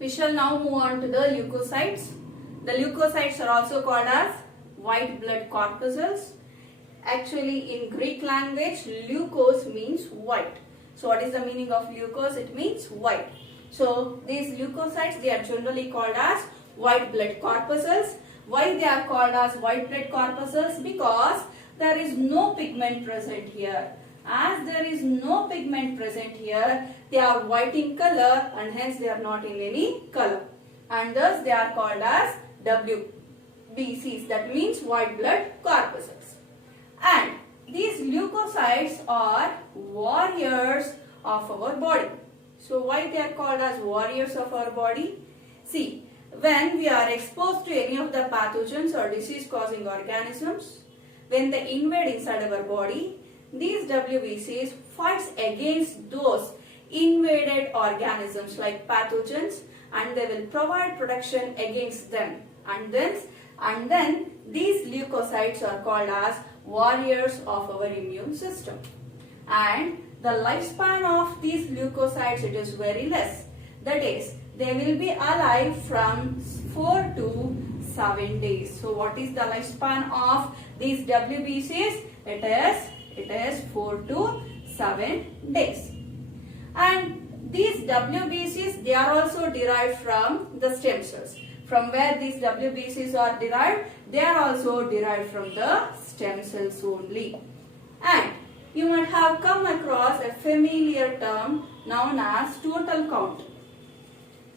We shall now move on to the leukocytes. The leukocytes are also called as white blood corpuscles. Actually, in Greek language, leukos means white. So what is the meaning of leukos? It means white. So these leukocytes, they are generally called as white blood corpuscles. Why they are called as white blood corpuscles? Because there is no pigment present here. As there is no pigment present here, they are white in color and hence they are not in any color. And thus they are called as WBCs, that means white blood corpuscles. And these leukocytes are warriors of our body. So why they are called as warriors of our body? See, when we are exposed to any of the pathogens or disease causing organisms, when they invade inside our body, these WBCs fights against those invaded organisms like pathogens, and they will provide protection against them. And then these leukocytes are called as warriors of our immune system. And the lifespan of these leukocytes, it is very less. That is, they will be alive from 4 to 7 days. So what is the lifespan of these WBCs? It is 4 to 7 days. And these WBCs, they are also derived from the stem cells. From where these WBCs are derived? They are also derived from the stem cells only. And you might have come across a familiar term known as total count.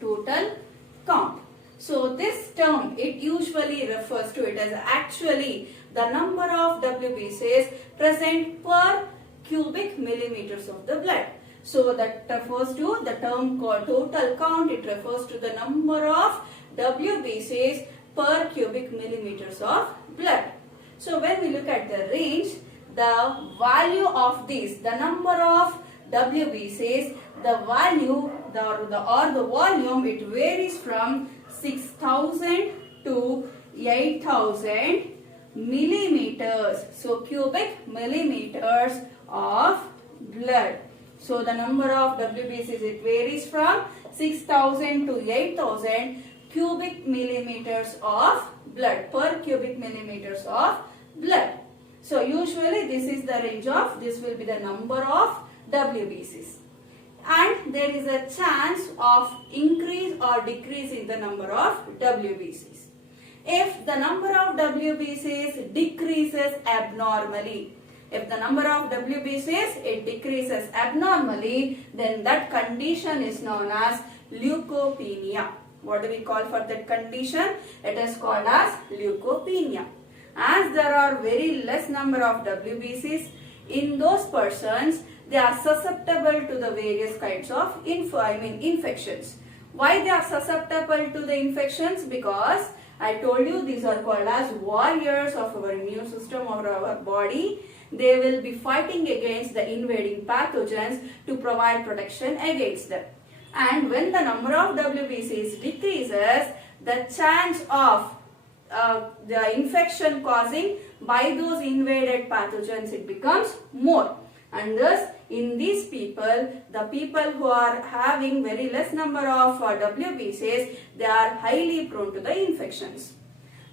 Total count. So this term, it usually refers to it as actually the number of WBCs present per cubic millimeters of the blood. So that refers to the term called total count. It refers to the number of WBCs per cubic millimeters of blood. So when we look at the range, the value of these, the number of WBCs, the value or the volume, it varies from 6,000 to 8,000 millimeters. So cubic millimeters of blood. So the number of WBCs, it varies from 6,000 to 8,000 cubic millimeters of blood, per cubic millimeters of blood. So usually this is the range of, this will be the number of WBCs. And there is a chance of increase or decrease in the number of WBCs. If the number of WBCs decreases abnormally, if the number of WBCs, it decreases abnormally, then that condition is known as leukopenia. What do we call for that condition? It is called as leukopenia. As there are very less number of WBCs in those persons, they are susceptible to the various kinds of infections. Why they are susceptible to the infections? Because I told you these are called as warriors of our immune system or our body. They will be fighting against the invading pathogens to provide protection against them. And when the number of WBCs decreases, the chance of the infection causing by those invaded pathogens, it becomes more. And thus, in these people, the people who are having very less number of WBCs, they are highly prone to the infections.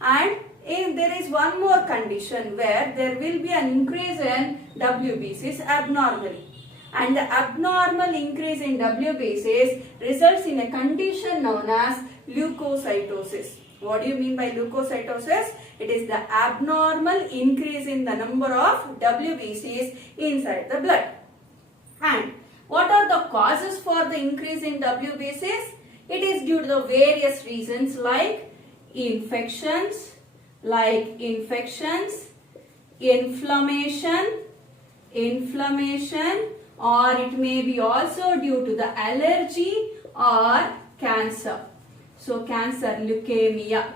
And if there is one more condition where there will be an increase in WBCs abnormally. And the abnormal increase in WBCs results in a condition known as leukocytosis. What do you mean by leukocytosis? It is the abnormal increase in the number of WBCs inside the blood. And what are the causes for the increase in WBCs? It is due to the various reasons like infections, inflammation, or it may be also due to the allergy or cancer. So cancer, leukemia.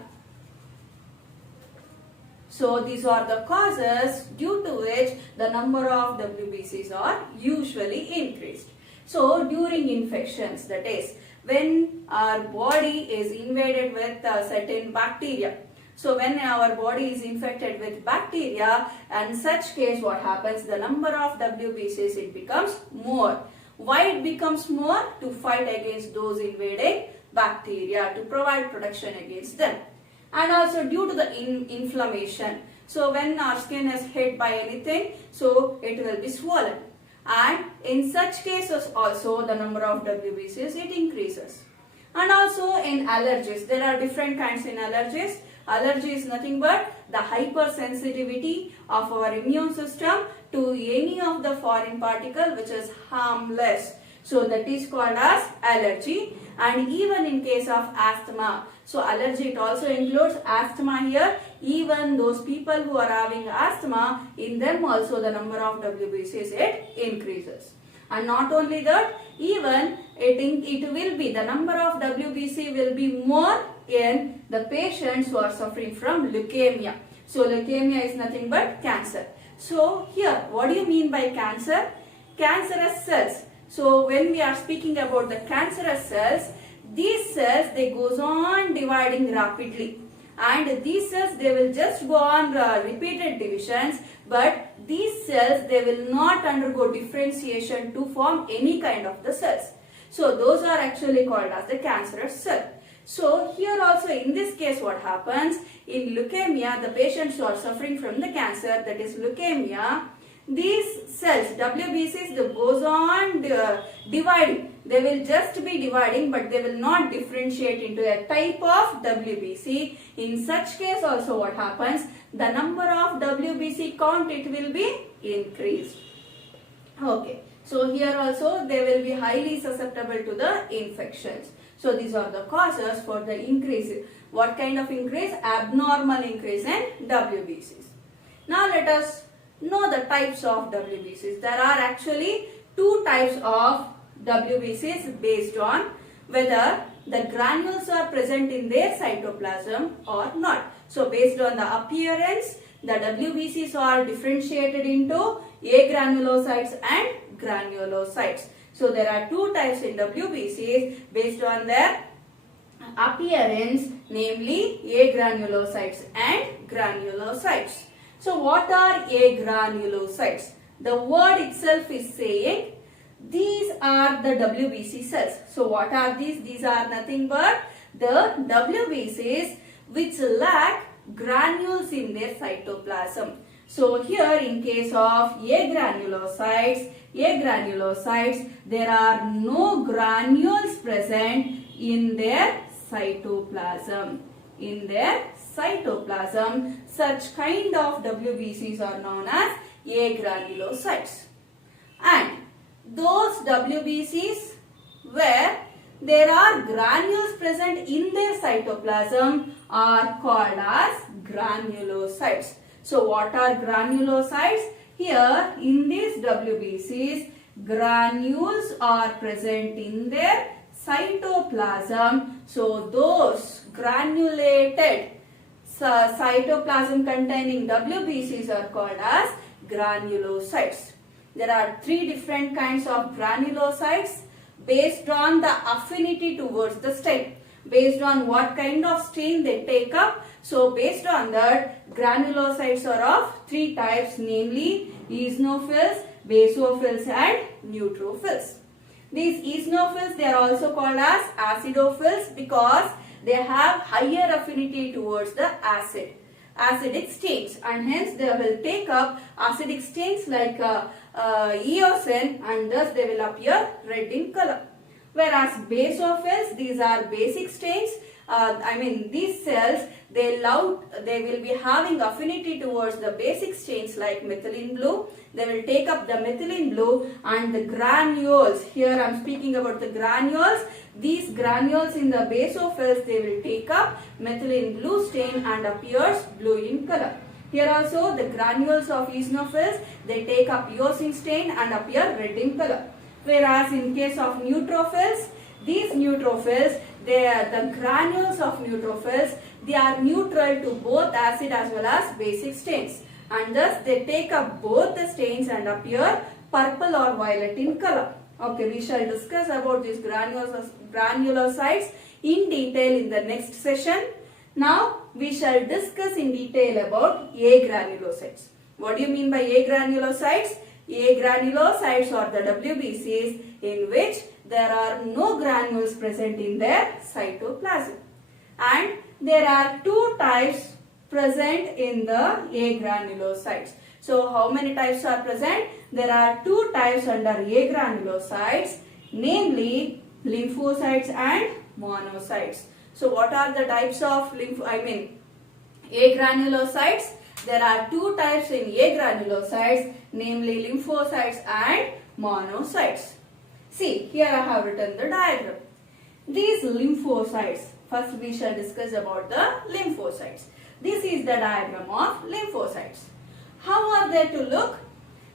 So these are the causes due to which the number of WBCs are usually increased. So during infections, that is when our body is invaded with certain bacteria. So when our body is infected with bacteria, and such case what happens, the number of WBCs, it becomes more. Why it becomes more? To fight against those invading bacteria to provide protection against them. And also due to the inflammation. So when our skin is hit by anything, so it will be swollen. And in such cases also the number of WBCs it increases. And also in allergies, there are different kinds in allergies. Allergy is nothing but the hypersensitivity of our immune system to any of the foreign particle which is harmless. So that is called as allergy. And even in case of asthma, so allergy it also includes asthma here. Even those people who are having asthma, in them also the number of WBCs it increases. And not only that, even it will be, the number of WBC will be more in the patients who are suffering from leukemia. So leukemia is nothing but cancer. So here, what do you mean by cancer? Cancerous cells. So when we are speaking about the cancerous cells, these cells, they goes on dividing rapidly. And these cells, they will just go on repeated divisions, but these cells, they will not undergo differentiation to form any kind of the cells. So those are actually called as the cancerous cell. So here also in this case what happens, in leukemia, the patients who are suffering from the cancer, that is leukemia, these cells, WBCs, they goes on dividing. They will just be dividing, but they will not differentiate into a type of WBC. In such case also what happens, the number of WBC count, it will be increased. Okay, so here also they will be highly susceptible to the infections. So these are the causes for the increase. What kind of increase? Abnormal increase in WBCs. Now let us know the types of WBCs. There are actually two types of WBCs based on whether the granules are present in their cytoplasm or not. So based on the appearance, the WBCs are differentiated into agranulocytes and granulocytes. So there are two types in WBCs based on their appearance, namely agranulocytes and granulocytes. So what are agranulocytes? The word itself is saying these are the WBC cells. So what are these? These are nothing but the WBCs which lack granules in their cytoplasm. So here in case of agranulocytes, there are no granules present in their cytoplasm. Such kind of WBCs are known as agranulocytes. And those WBCs where there are granules present in their cytoplasm are called as granulocytes. So what are granulocytes? Here in these WBCs, granules are present in their cytoplasm. So those granulated cytoplasm containing WBCs are called as granulocytes. There are three different kinds of granulocytes based on the affinity towards the stain, based on what kind of stain they take up. So based on that, granulocytes are of three types, namely eosinophils, basophils and neutrophils. These eosinophils, they are also called as acidophils because they have higher affinity towards the acidic stains, and hence they will take up acidic stains like eosin, and thus they will appear red in color. Whereas basophils, these are basic stains. These cells, they will be having affinity towards the basic stains like methylene blue. They will take up the methylene blue, and the granules, here I am speaking about the granules. These granules in the basophils, they will take up methylene blue stain and appears blue in color. Here also the granules of eosinophils, they take up eosin stain and appear red in color. Whereas in case of neutrophils, these neutrophils, the granules of neutrophils, they are neutral to both acid as well as basic stains, and thus they take up both the stains and appear purple or violet in color. Okay, we shall discuss about these granulocytes in detail in the next session. Now we shall discuss in detail about agranulocytes. What do you mean by agranulocytes? Agranulocytes are the WBCs in which there are no granules present in their cytoplasm. And there are two types present in the agranulocytes. So how many types are present? There are two types under agranulocytes, namely lymphocytes and monocytes. So what are the types of agranulocytes? There are two types in agranulocytes, namely lymphocytes and monocytes. See, here I have written the diagram. These lymphocytes, first we shall discuss about the lymphocytes. This is the diagram of lymphocytes. How are they to look?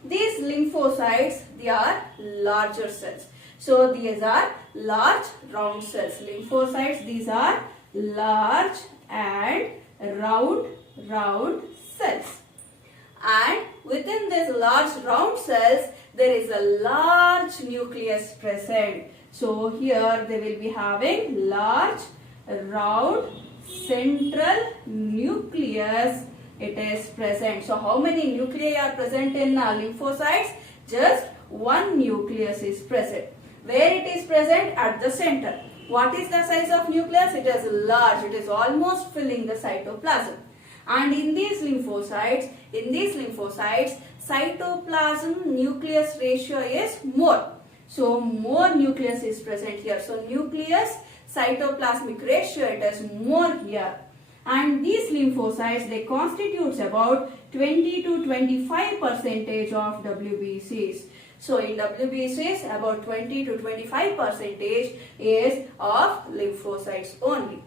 These lymphocytes, they are larger cells. So these are large round cells. Lymphocytes, these are large and round cells. And within these large round cells, there is a large nucleus present. So here they will be having large round central nucleus. It is present. So how many nuclei are present in lymphocytes? Just one nucleus is present. Where it is present? At the center. What is the size of nucleus? It is large. It is almost filling the cytoplasm. And in these lymphocytes, cytoplasm nucleus ratio is more. So more nucleus is present here. So nucleus cytoplasmic ratio, it is more here. And these lymphocytes, they constitutes about 20 to 25% of WBCs. So in WBCs, about 20 to 25% is of lymphocytes only.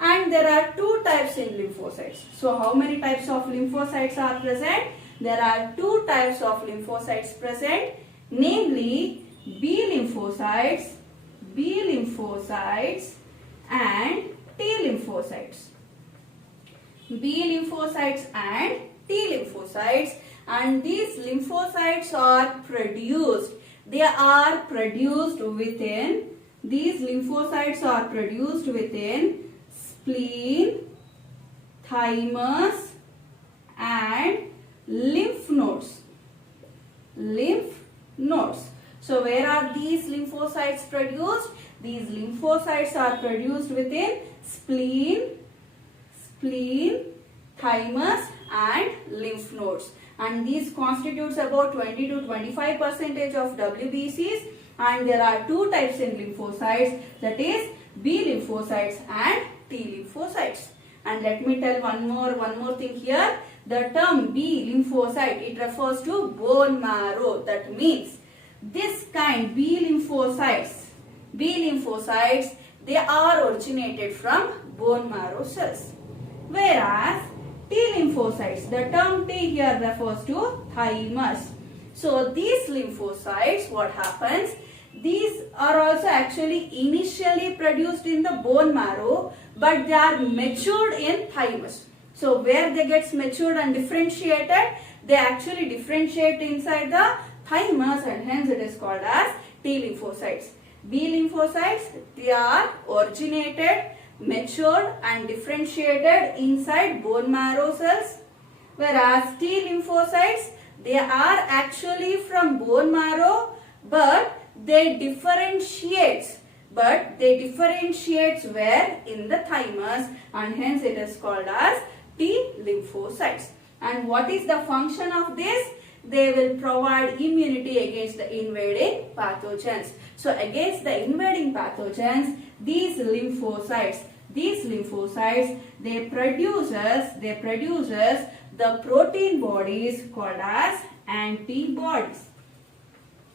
And there are two types in lymphocytes. So how many types of lymphocytes are present? There are two types of lymphocytes present, namely B lymphocytes and T lymphocytes. B lymphocytes and T lymphocytes, and these lymphocytes are produced. They are produced within, these lymphocytes are produced within spleen, thymus and lymph nodes. So where are these lymphocytes produced? These lymphocytes are produced within spleen, thymus and lymph nodes. And these constitutes about 20 to 25% of WBCs. And there are two types in lymphocytes, that is B lymphocytes and T lymphocytes. And let me tell one more thing here. The term B lymphocyte, it refers to bone marrow. That means this kind B lymphocytes, they are originated from bone marrow cells. Whereas T lymphocytes, the term T here refers to thymus. So these lymphocytes, what happens? These are also actually initially produced in the bone marrow, but they are matured in thymus. So where they gets matured and differentiated, they actually differentiate inside the thymus, and hence it is called as T lymphocytes. B lymphocytes, they are originated, matured and differentiated inside bone marrow cells, whereas T lymphocytes, they are actually from bone marrow, but they differentiates where? In the thymus, and hence it is called as T lymphocytes. And what is the function of this? They will provide immunity against the invading pathogens. So against the invading pathogens, these lymphocytes, they produces the protein bodies called as antibodies.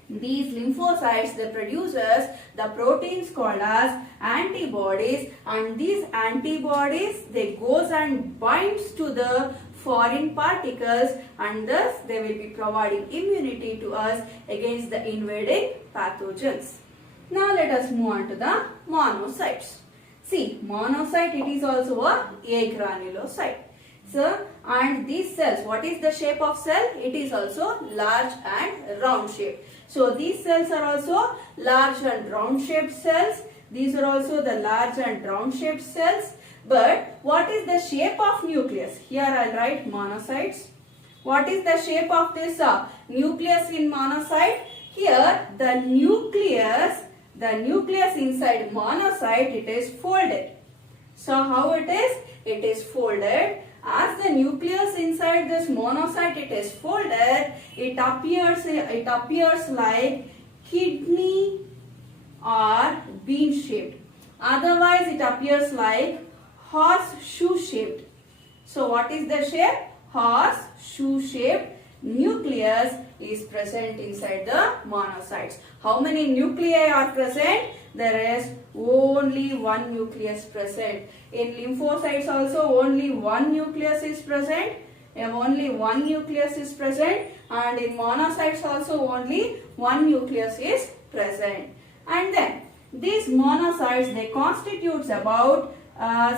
These lymphocytes, they produces the proteins called as antibodies, and these antibodies, they goes and binds to the foreign particles, and thus they will be providing immunity to us against the invading pathogens. Now let us move on to the monocytes. See, monocyte, it is also a agranulocyte. So, and these cells, what is the shape of cell? It is also large and round shape. So these cells are also large and round shaped cells. These are also the large and round shaped cells. But what is the shape of nucleus? Here I will write monocytes. What is the shape of this nucleus in monocyte? Here the nucleus the nucleus inside monocyte, it is folded. So how it is? It is folded. As the nucleus inside this monocyte, it is folded. It appears like kidney or bean shaped. Otherwise, it appears like horseshoe shaped. So what is the shape? Horseshoe shaped nucleus is present inside the monocytes. How many nuclei are present? There is only one nucleus present. In lymphocytes also only one nucleus is present. Only one nucleus is present, and in monocytes also only one nucleus is present. And then these monocytes, they constitutes about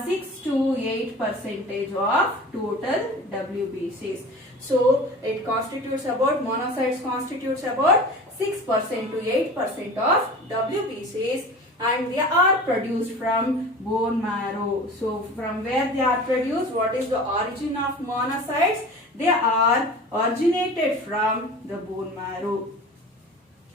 6 to 8% of total WBCs. So it constitutes about, monocytes constitutes about 6% to 8% of WBCs, and they are produced from bone marrow. So from where they are produced, what is the origin of monocytes? They are originated from the bone marrow.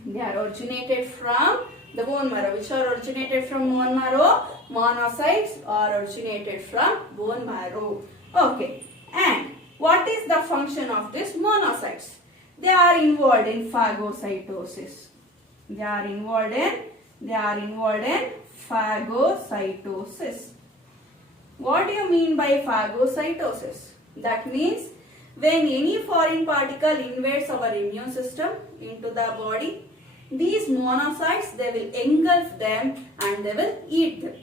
They are originated from the bone marrow. Which are originated from bone marrow? Monocytes are originated from bone marrow. Okay. And what is the function of these monocytes? They are involved in phagocytosis. They are involved in phagocytosis. What do you mean by phagocytosis? That means when any foreign particle invades our immune system into the body, these monocytes, they will engulf them and they will eat them.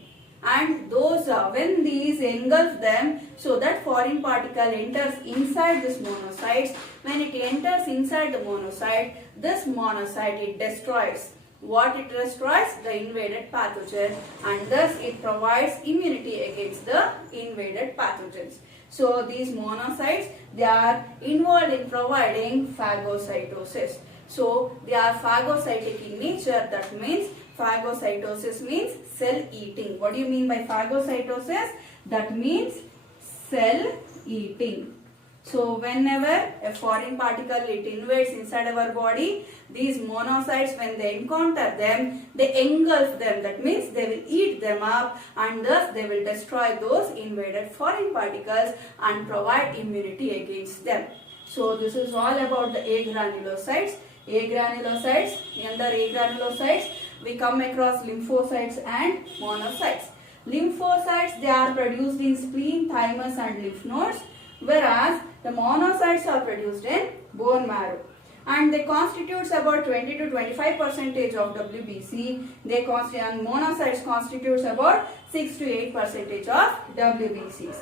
And those when these engulf them, so that foreign particle enters inside this monocytes. When it enters inside the monocyte, this monocyte, it destroys. What it destroys? The invaded pathogen, and thus it provides immunity against the invaded pathogens. So these monocytes, they are involved in providing phagocytosis. So they are phagocytic in nature. That means phagocytosis means cell eating. What do you mean by phagocytosis? That means cell eating. So whenever a foreign particle, it invades inside our body, these monocytes, when they encounter them, they engulf them. That means they will eat them up, and thus they will destroy those invaded foreign particles and provide immunity against them. So this is all about the agranulocytes. Under agranulocytes, we come across lymphocytes and monocytes. Lymphocytes, they are produced in spleen, thymus and lymph nodes, whereas the monocytes are produced in bone marrow. And they constitutes about 20 to 25% of WBC. And monocytes constitutes about 6 to 8% of WBCs.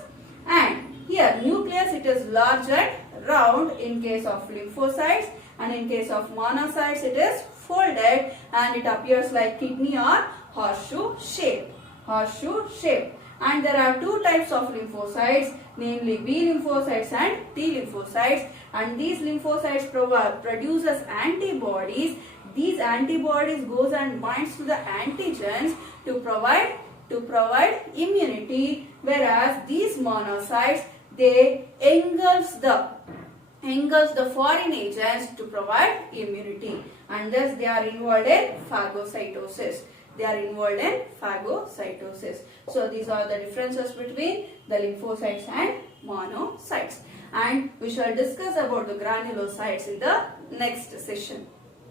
And here, nucleus, it is large and round in case of lymphocytes, and in case of monocytes, it is folded and it appears like kidney or horseshoe shape. And there are two types of lymphocytes, namely B lymphocytes and T lymphocytes. And these lymphocytes produces antibodies. These antibodies goes and binds to the antigens to provide immunity, whereas these monocytes, they engulfs the foreign agents to provide immunity, and thus they are involved in phagocytosis. So these are the differences between the lymphocytes and monocytes, and we shall discuss about the granulocytes in the next session.